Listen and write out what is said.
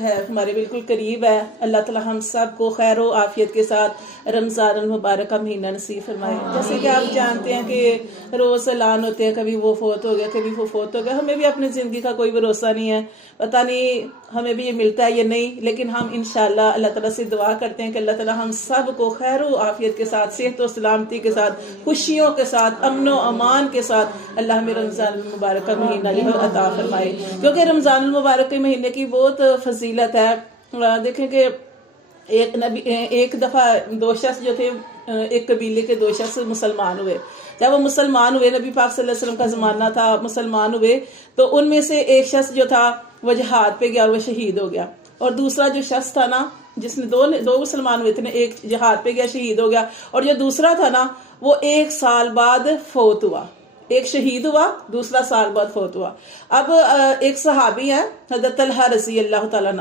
ہے ہمارے بالکل قریب ہے. اللہ تعالی ہم سب کو خیر و عافیت کے ساتھ رمضان المبارک کا مہینہ نصیب فرمائے. جیسے کہ آپ جانتے ہیں کہ روز اعلان ہوتے ہیں، کبھی وہ فوت ہو گیا، کبھی وہ فوت ہو گیا. ہمیں بھی اپنی زندگی کا کوئی بھروسہ نہیں ہے، پتہ نہیں ہمیں بھی یہ ملتا ہے یا نہیں، لیکن ہم انشاءاللہ اللہ تعالیٰ سے دعا کرتے ہیں کہ اللہ تعالیٰ ہم سب کو خیر و عافیت کے ساتھ، صحت و سلامتی کے ساتھ، خوشیوں کے ساتھ، امن و امان کے ساتھ اللہ ہمیں رمضان المبارک کا مہینہ جو ہے عطا فرمائے. کیونکہ رمضان المبارک کے مہینے کی بہت فضیلت ہے. دیکھیں کہ ایک دفعہ دو شخص جو تھے، ایک قبیلے کے دو شخص مسلمان ہوئے. جب وہ مسلمان ہوئے، نبی پاک صلی اللہ علیہ وسلم کا زمانہ تھا، مسلمان ہوئے تو ان میں سے ایک شخص جو تھا وہ جہاد پہ گیا اور وہ شہید ہو گیا. اور دوسرا جو شخص تھا نا، جس نے دو مسلمان ہوئے تھے نا، ایک جہاد پہ گیا شہید ہو گیا، اور جو دوسرا تھا نا وہ 1 سال بعد فوت ہوا. ایک شہید ہوا، دوسرا سال بعد فوت ہوا. اب ایک صحابی ہے حضرت طلحہ رضی اللہ تعالیٰ عنہ،